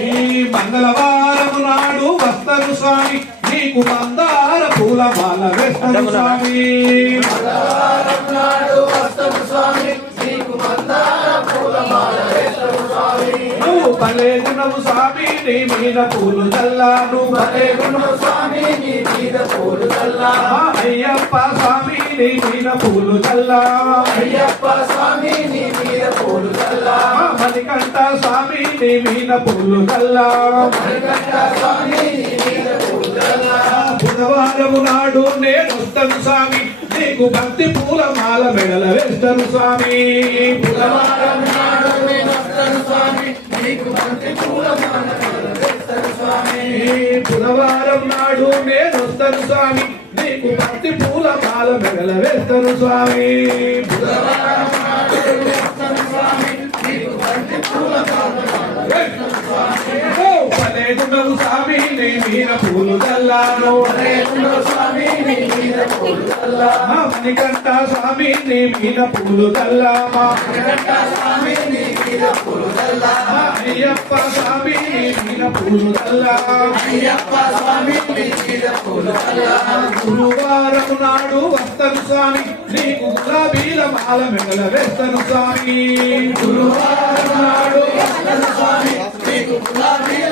ఈ మంగళవారము నాడు వస్తరు స్వామి నీకు మందార పూల మాల వేస్తరు స్వామి నువ్వు భలే గుణము స్వామి నీ మీద పూలు చల్లా నువ్వు భలే గుణము స్వామి నీ మీద పూలు చల్లా అయ్యప్ప స్వామి నీ మీద పూలు చల్లా అయ్యప్ప స్వామి నీ మీద పూలు చల్లా మణికంఠ స్వామి నీ మీద పూలు చల్లా మణికంఠ స్వామి నీ మీద పూలు చల్లా బుధవారము నాడు నేను వస్తాను స్వామి నీకు భక్తి పూల మాల మెడల వేస్తాను స్వామి బుధవారం నాడు నేను వస్తాను స్వామి నీకు భక్తి పూల మాల మెడల వేస్తాను స్వామి బుధవారం నాడు నేను వస్తాను స్వామి నీకు భక్తి పూల మాల మెడల వేస్తాను స్వామి బుధవారం నాడు నేను వస్తాను స్వామి నీకు భక్తి పూల మాల మెడల వేస్తాను స్వామి భలే గుండవు స్వామి నీ మీద పూలు చల్లాను భలే గుండవు స్వామి నీ మీద పూలు చల్లా మణికంఠ స్వామి నీ మీద పూలు చల్లా మణికంఠ స్వామి నీ మీద పూలు చల్లా అయ్యప్ప స్వామి నీ మీద పూలు చల్లా అయ్యప్ప స్వామి నీ మీద పూలు చల్లా గురువారం నాడు వస్తను స్వామి నీకు గులాబీల మాల మెడల వేస్తను స్వామి గురువారం నాడు వస్తను స్వామి నీకు గులాబీల